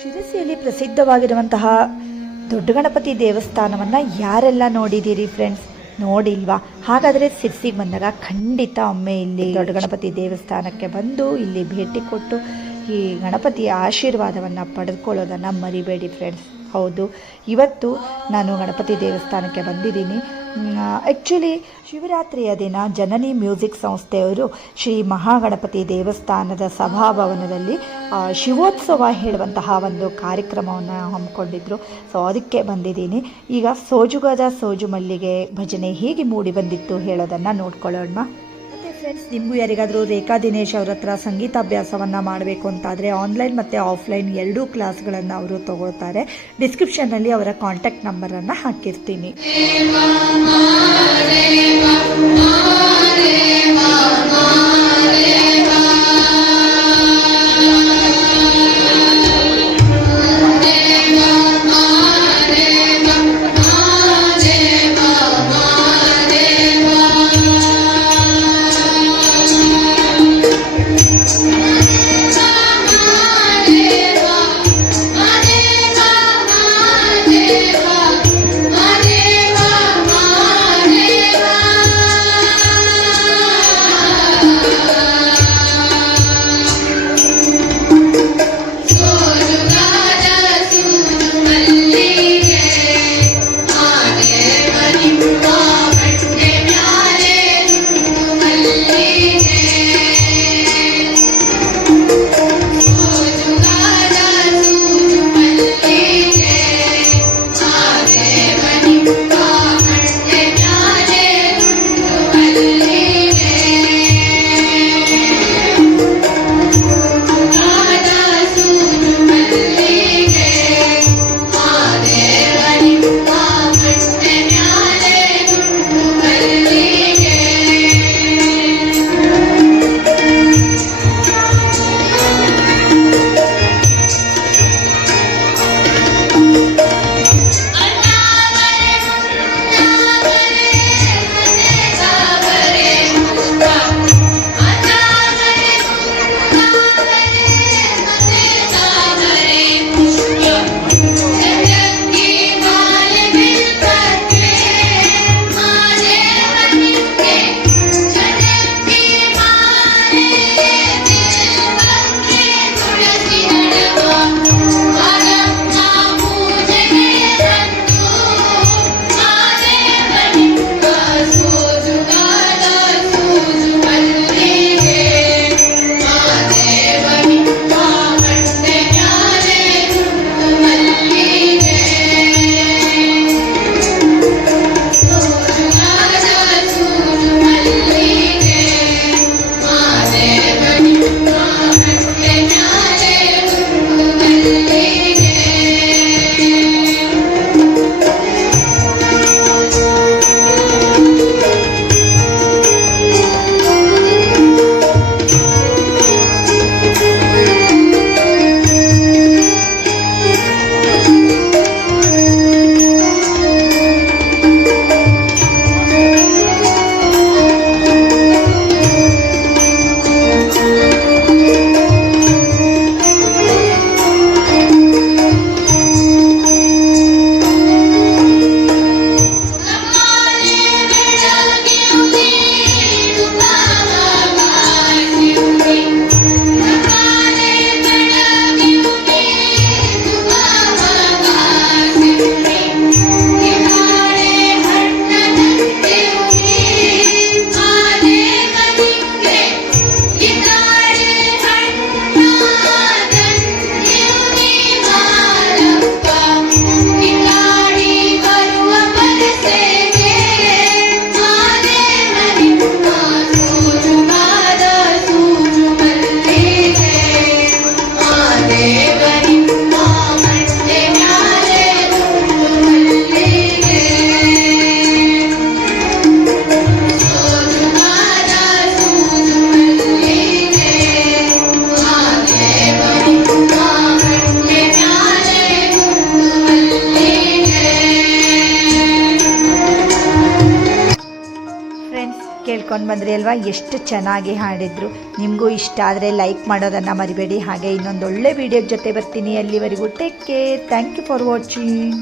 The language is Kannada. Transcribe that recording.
ಶಿರಸಿಯಲ್ಲಿ ಪ್ರಸಿದ್ಧವಾಗಿರುವಂತಹ ದೊಡ್ಡ ಗಣಪತಿ ದೇವಸ್ಥಾನವನ್ನು ಯಾರೆಲ್ಲ ನೋಡಿದ್ದೀರಿ ಫ್ರೆಂಡ್ಸ್? ನೋಡಿಲ್ವಾ? ಹಾಗಾದರೆ ಸಿರ್ಸಿಗೆ ಬಂದಾಗ ಖಂಡಿತ ಒಮ್ಮೆ ಇಲ್ಲಿ ದೊಡ್ಡ ಗಣಪತಿ ದೇವಸ್ಥಾನಕ್ಕೆ ಬಂದು ಇಲ್ಲಿ ಭೇಟಿ ಕೊಟ್ಟು ಈ ಗಣಪತಿಯ ಆಶೀರ್ವಾದವನ್ನು ಪಡೆದುಕೊಳ್ಳೋದನ್ನು ಮರಿಬೇಡಿ ಫ್ರೆಂಡ್ಸ್. ಹೌದು, ಇವತ್ತು ನಾನು ಗಣಪತಿ ದೇವಸ್ಥಾನಕ್ಕೆ ಬಂದಿದ್ದೀನಿ. ಆ್ಯಕ್ಚುಲಿ ಶಿವರಾತ್ರಿಯ ದಿನ ಜನನಿ ಮ್ಯೂಸಿಕ್ ಸಂಸ್ಥೆಯವರು ಶ್ರೀ ಮಹಾಗಣಪತಿ ದೇವಸ್ಥಾನದ ಸಭಾಭವನದಲ್ಲಿ ಶಿವೋತ್ಸವ ಹೇಳುವಂತಹ ಒಂದು ಕಾರ್ಯಕ್ರಮವನ್ನು ಹಮ್ಮಿಕೊಂಡಿದ್ರು. ಸೊ ಅದಕ್ಕೆ ಬಂದಿದ್ದೀನಿ. ಈಗ ಸೋಜುಗದ ಸೋಜು ಮಲ್ಲಿಗೆ ಭಜನೆ ಹೇಗೆ ಮೂಡಿ ಬಂದಿತ್ತು ಹೇಳೋದನ್ನು ನೋಡ್ಕೊಳ್ಳೋಣ. ಮತ್ತು ಫ್ರೆಂಡ್ಸ್, ನಿಮಗೂ ಯಾರಿಗಾದರೂ ರೇಖಾ ದಿನೇಶ್ ಅವ್ರ ಹತ್ರ ಸಂಗೀತಾಭ್ಯಾಸವನ್ನು ಮಾಡಬೇಕು ಅಂತಾದರೆ ಆನ್ಲೈನ್ ಮತ್ತು ಆಫ್ಲೈನ್ ಎರಡೂ ಕ್ಲಾಸ್ಗಳನ್ನು ಅವರು ತಗೊಳ್ತಾರೆ. ಡಿಸ್ಕ್ರಿಪ್ಷನ್ನಲ್ಲಿ ಅವರ ಕಾಂಟ್ಯಾಕ್ಟ್ ನಂಬರನ್ನು ಹಾಕಿರ್ತೀನಿ. ಹಾಡ್ಕೊಂಡು ಬಂದ್ರಿ ಅಲ್ವಾ, ಎಷ್ಟು ಚೆನ್ನಾಗಿ ಹಾಡಿದ್ರು. ನಿಮಗೂ ಇಷ್ಟ ಆದರೆ ಲೈಕ್ ಮಾಡೋದನ್ನು ಮರಿಬೇಡಿ. ಹಾಗೆ ಇನ್ನೊಂದು ಒಳ್ಳೆ ವಿಡಿಯೋ ಜೊತೆ ಬರ್ತೀನಿ. ಅಲ್ಲಿವರೆಗೂ take care. Thank you for watching.